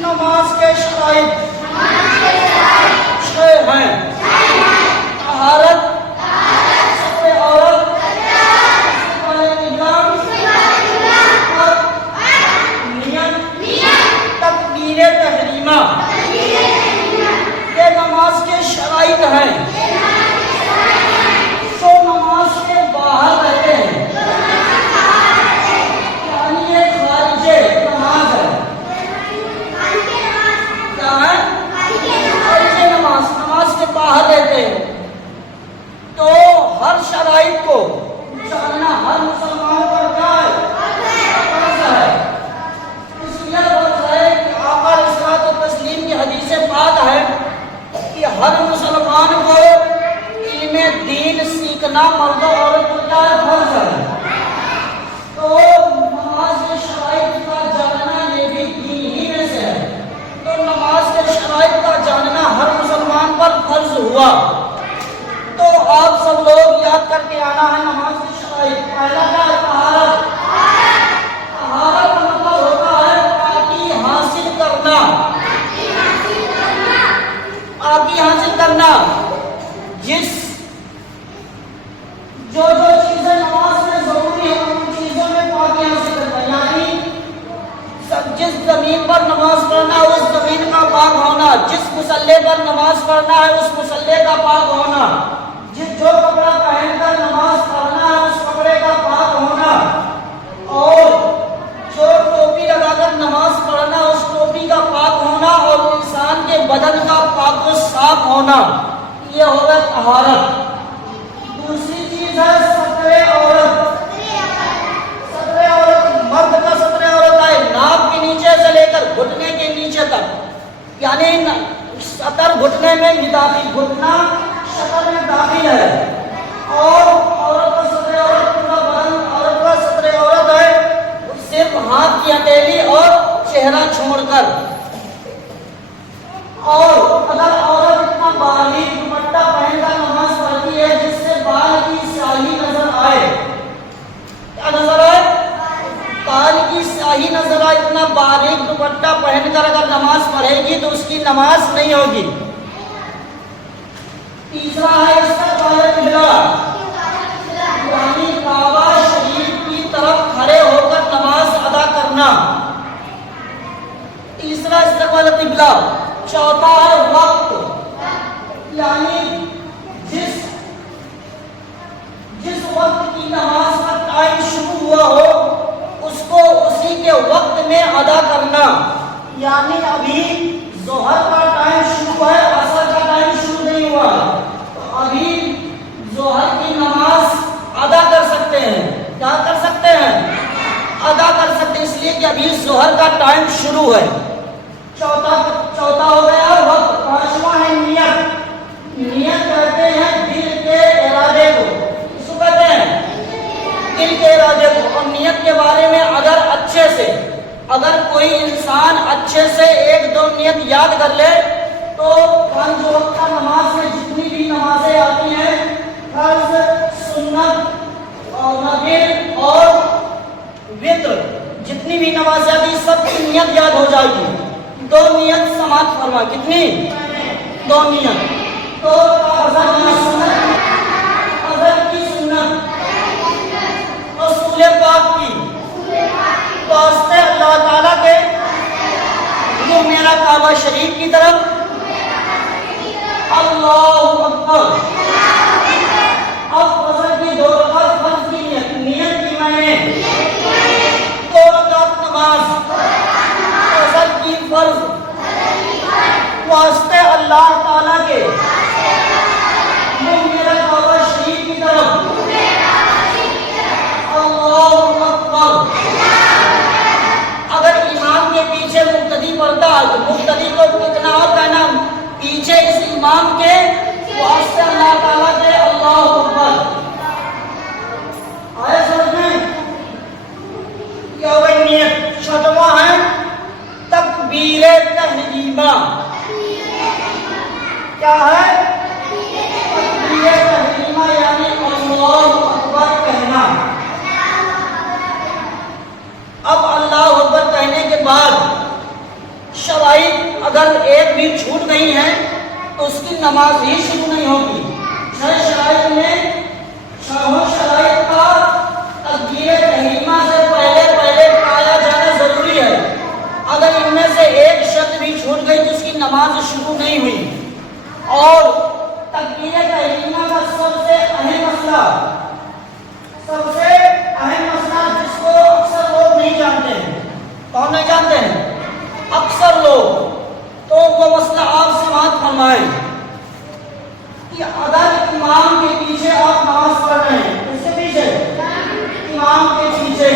نماز کے شرائط چھ ہیں: طہارت، ستر عورت، اور نیت، تکبیر تحریمہ۔ یہ نماز کے شرائط ہیں۔ جو نماز کے باہر رہتے ہیں یعنی یہ خارج نماز ہے۔ کیا ہے؟ خارج نماز، نماز کے باہر رہتے ہیں تو ہر شرائط کو جاننا ہر مسلمان پر کیا ہے؟ فرض ہے۔ اس لیے فرض ہے کہ آقا علیہ الصلوۃ والتسلیم کی حدیث پاک ہے کہ ہر مسلمان کو علم دین سیکھنا مرد و عورت پر کیا ہے؟ فرض ہے۔ تو نماز کے شرائط کا جاننا یہ بھی دین ہی میں سے ہے۔ تو نماز کے شرائط کا جاننا ہر مسلمان پر فرض ہوا۔ تو آپ سب لوگ یاد کر کے آنا ہے نماز کی شرائط۔ پہلا کیا ہے؟ طہارت۔ طہارت کا مطلب ہوتا ہے پاکی حاصل کرنا۔ پاکی حاصل کرنا، جو چیزیں نماز میں ضروری ہیں ان چیزوں میں پاکی حاصل کرنا، یعنی جس زمین پر نماز پڑھنا ہے اس زمین کا پاک ہونا، جس مصلی پر نماز پڑھنا ہے اس مصلی کا پاک ہونا، جو کپڑا پہن کر نماز پڑھنا ہے اس کپڑے کا پاک ہونا، اور جو ٹوپی لگا کر نماز پڑھنا ہے اس ٹوپی کا پاک ہونا، اور انسان کے بدن کا پاک و صاف ہونا، یہ ہوگا طہارت۔ دوسری چیز ہے ستر عورت۔ ستر عورت، مرد کا ستر عورت ہے ناک کے نیچے سے لے کر گھٹنے کے نیچے تک، یعنی سطر گھٹنے میں بھی داخل، گھٹنا شکل میں داخل ہے، اور عورت کا ستر عورت پورا بدن عورت کا ستر عورت ہے صرف ہاتھ کی ہتھیلی اور چہرہ چھوڑ کر۔ اور اگر عورت اتنا باریک دوپٹہ پہن کر نماز پڑھتی ہے جس سے بال کی سیاہی نظر آئے، کیا نظر آئے؟ بال کی سیاہی نظر آئے، اتنا باریک دوپٹہ پہن کر اگر نماز پڑھے گی تو اس کی نماز نہیں ہوگی۔ تیسرا ہے استقبال قبلہ، یعنی کعبہ شریف کی طرف کھڑے ہو کر نماز ادا کرنا۔ تیسرا استقبال قبلہ۔ چوتھا ہے وقت، یعنی جس وقت کی نماز کا ٹائم شروع ہوا ہو اس کو اسی کے وقت میں ادا کرنا، یعنی ابھی ظہر کا ٹائم شروع ہے، عصر کا ٹائم شروع نہیں ہوا، تو ابھی ظہر کی نماز ادا کر سکتے ہیں۔ کیا کر سکتے ہیں؟ ادا کر سکتے ہیں، اس لیے کہ ابھی ظہر کا ٹائم شروع ہے۔ چوتھا ہو گیا وقت۔ پانچواں ہے نیت۔ نیت کہتے ہیں دل کے ارادے کو، اس کو کہتے ہیں دل کے ارادے کو۔ اور نیت کے بارے میں اگر کوئی انسان اچھے سے ایک دو نیت یاد کر لے تو پانچ وقت نماز میں جتنی بھی نمازیں آتی ہیں، فرض، سنت اور نفل اور وتر، جتنی بھی نمازیں آتی ہیں سب کی نیت یاد ہو جائے گی۔ دو نیت سماعت فرما، کتنی؟ دو نیت۔ تو فجر کی سنت، رسول پاک کی واسطے اللہ تعالیٰ کے وہ میرا کعبہ شریف کی طرف، اللہ اکبر۔ اب فجر کی دو رکعت فرض کی نیت کی میں نے، دو رکعت نماز فجر کی فرض واسطے اللہ تعالیٰ کے میرا کعبہ شریف کی طرف، اللہ اکبر۔ اگر امام کے پیچھے مقتدی پڑھتا ہے تو مقتدی کو اتنا اور کہنا پیچھے اس امام کے واسطے اللہ تعالیٰ کے اللہ اکبر۔ آئے سمجھ میں؟ یہ ہو گئی نیت۔ چھٹواں ہے تکبیر تحریمہ۔ کیا ہے؟ تکبیر تحریمہ یعنی اللہ اکبر کہنا۔ اب اللہ اکبر کہنے کے بعد شرائط اگر ایک بھی چھوٹ گئی ہیں تو اس کی نماز ہی شروع نہیں ہوگی۔ چھ شرائط میں چھہوں شرائط کا تکبیر تحریمہ سے پہلے پایا جانا ضروری ہے۔ اگر ان میں سے ایک شرط بھی چھوٹ گئی تو اس کی نماز شروع نہیں ہوئی۔ اور تکبیر تحریمہ کا سب سے اہم مسئلہ جس کو اکثر لوگ نہیں جانتے ہیں، کون نہیں جانتے ہیں؟ اکثر لوگ۔ تو وہ مسئلہ آپ سماعت فرمائیں کہ اگر امام کے پیچھے آپ نماز پڑھ رہے ہیں، کس کے پیچھے؟ امام کے پیچھے،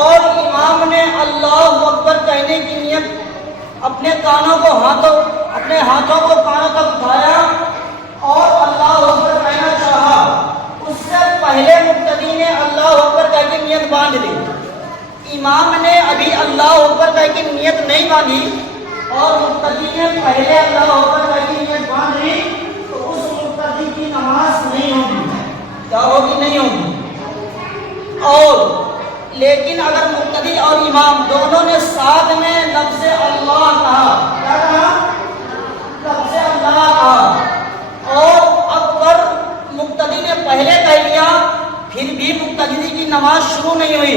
اور امام نے اللہ اکبر کہنے کی نیت اپنے ہاتھوں کو کانوں تک اٹھایا اور اللہ اکبر کہنا چاہا، اس سے پہلے مقتدی نے اللہ اکبر کہہ کے نیت باندھ لی۔ امام نے ابھی اللہ اکبر کہہ کے نیت نہیں باندھی اور مقتدی نے پہلے اللہ اکبر کہہ کے نیت باندھ لی، تو اس مقتدی کی نماز نہیں ہوگی۔ کیا ہوگی؟ نہیں ہوگی۔ اور لیکن اگر مقتدی اور امام دونوں نے ساتھ میں لفظ اللہ کہا، کیا کہا؟ لفظ اللہ کہا، اور اکبر مقتدی نے پہلے کہہ لیا، پھر بھی مقتدی کی نماز شروع نہیں ہوئی،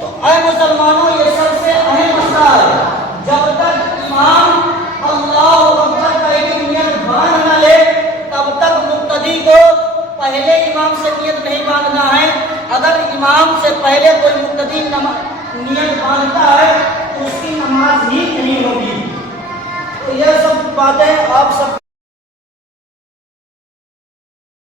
تو اے مسلمانوں یہ سب سے اہم مسئلہ ہے۔ جب تک امام اللہ اکبر کہہ کے نیت باندھ نہ لے تب تک مقتدی کو پہلے امام سے نیت نہیں باندھنا ہے۔ اگر امام سے پہلے کوئی مقتدی نیت باندھتا ہے تو اس کی نماز ہی نہیں ہوگی۔ تو یہ سب باتیں آپ سب